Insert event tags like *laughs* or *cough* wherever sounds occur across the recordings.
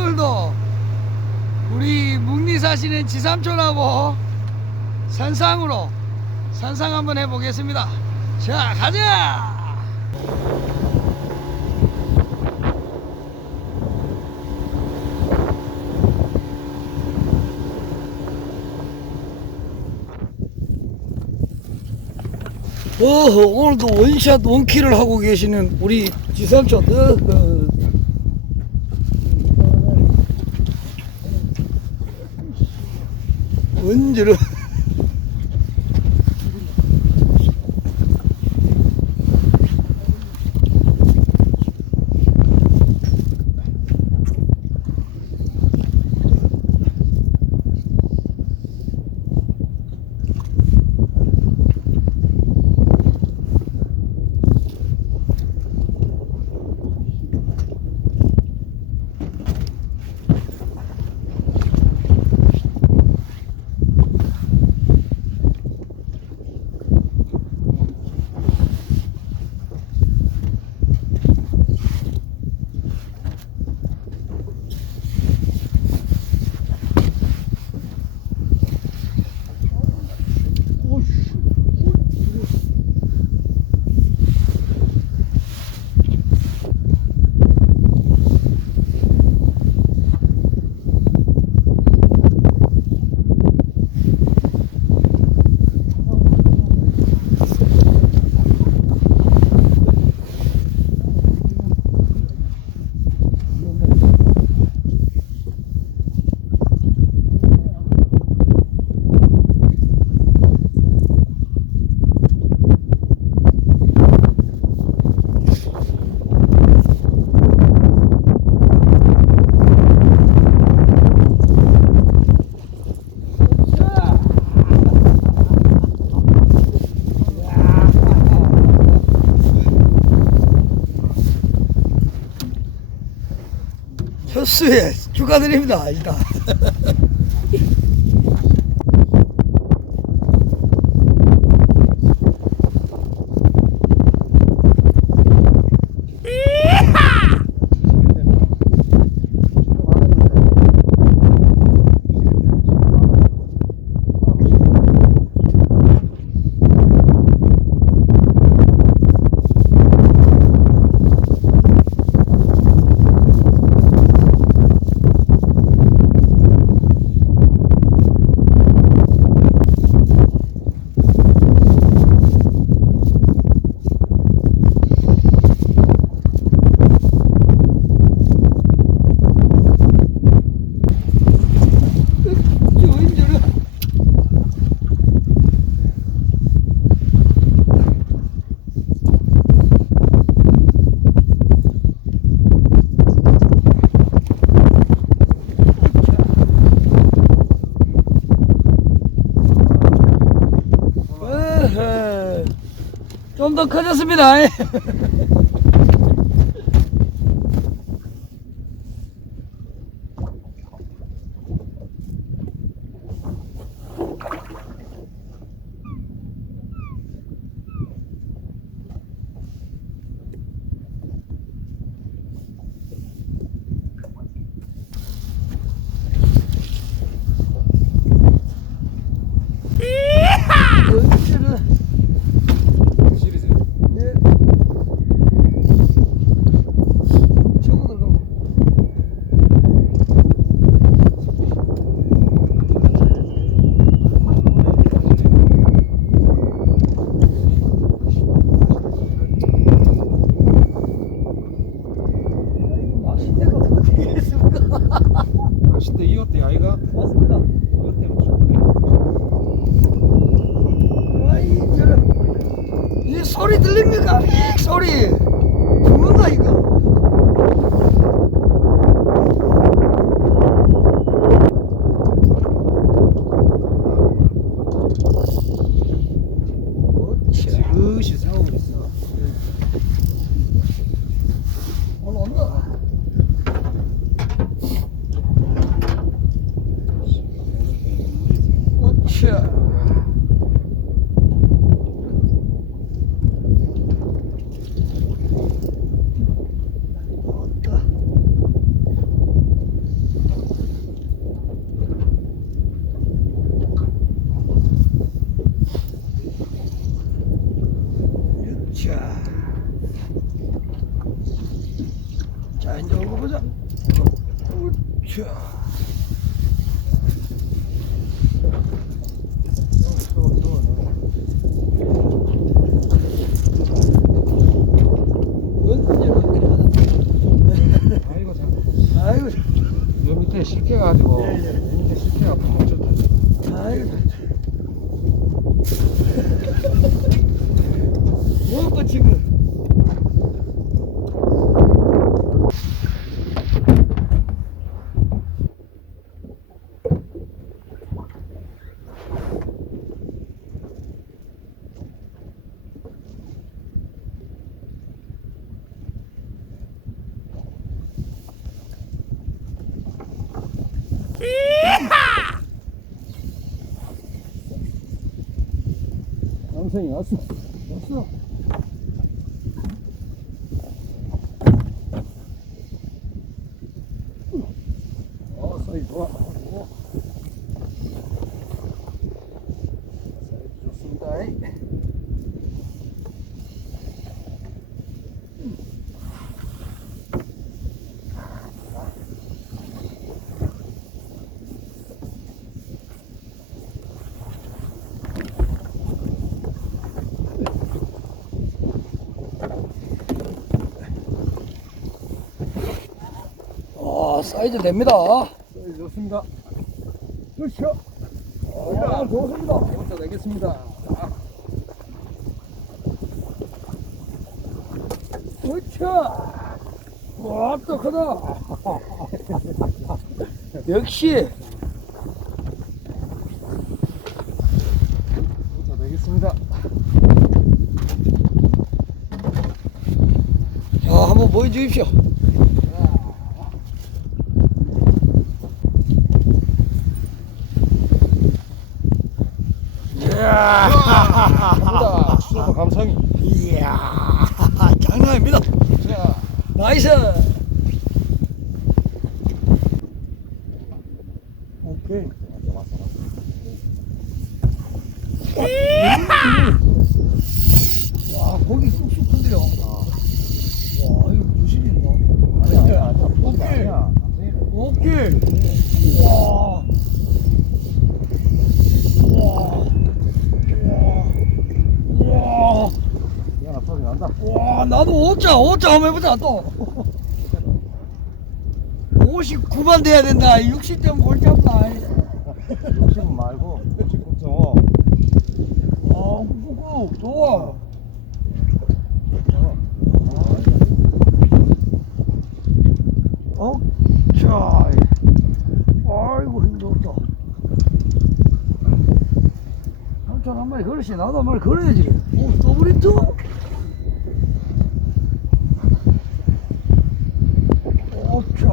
오늘도 우리 묵리 사시는 지삼촌하고 산상으로 산상 한번 해보겠습니다. 자, 가자! 어허, 오늘도 원샷 원킬을 하고 계시는 우리 지삼촌. 어허. 언제를 혀수에 축하드립니다. 일단. *laughs* 언제를 좀 더 커졌습니다. 언제를 예. 저거 들어가. 맛있는 거 어떻게 되겠습니까? 맛있대 이었대 아이가 맞습니다. 이었대 무슨 아이 저런 이 소리 들립니까? 휙 소리 죽는다 이거. 지그시 싸우고 있어 올라온다. 어차. 자. 자, 이제 얼굴 보자. 자. 아이고 참. 아이고, 요 밑에 식혀가지고 예, 예. 밑에 식혀갖고 못 줬다. 아이고 지금? 남성이 왔어. 왔어. 어, 사이 좋아. 좋습니다. 아, 사이즈 됩니다. 사이 좋습니다. 그렇죠. 아, 좋습니다. 먼저 내겠습니다. 그렇죠. 와, 또 크다. *laughs* 역시. 먼저 내겠습니다. 자, 한번 보여주십시오. 갑니다. 감성이. 이야, 장난 아닙니다. 자, 나이스. 오케이. 와, 고기 쑥쑥 큰데요. 와, 이거 부실인가? 아니야, 아니야, 아니야. 오케이. 아니야. 오케이. 와. 와. 와. 미안한 소리 난다. 와, 나도 5자, 5자 한번 해보자, 또. 59만 돼야 된다. 60점 골 잡나. 60은 말고 69.5. 아, 꾹꾹, 좋아. 어? 자, 아이고, 힘들었다. 삼촌 한 마리 걸으시, 나도 한 마리 걸어야지. 오, 더블 히트? 오, 자.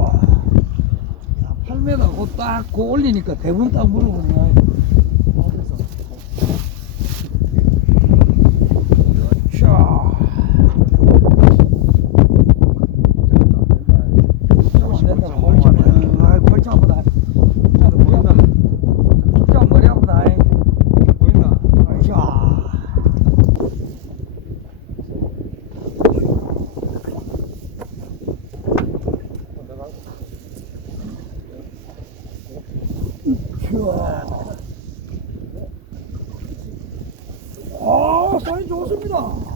야, 8m 곧 딱고 올리니까 대본 딱 물어보네. 어디서? 자. 조금씩 된다. 골치 아프다. 아, 골치 아프다. 자, 보인다. 자, 머리 아프다. 보인다. 아이샤. 내가 자. 아, 사인 좋습니다.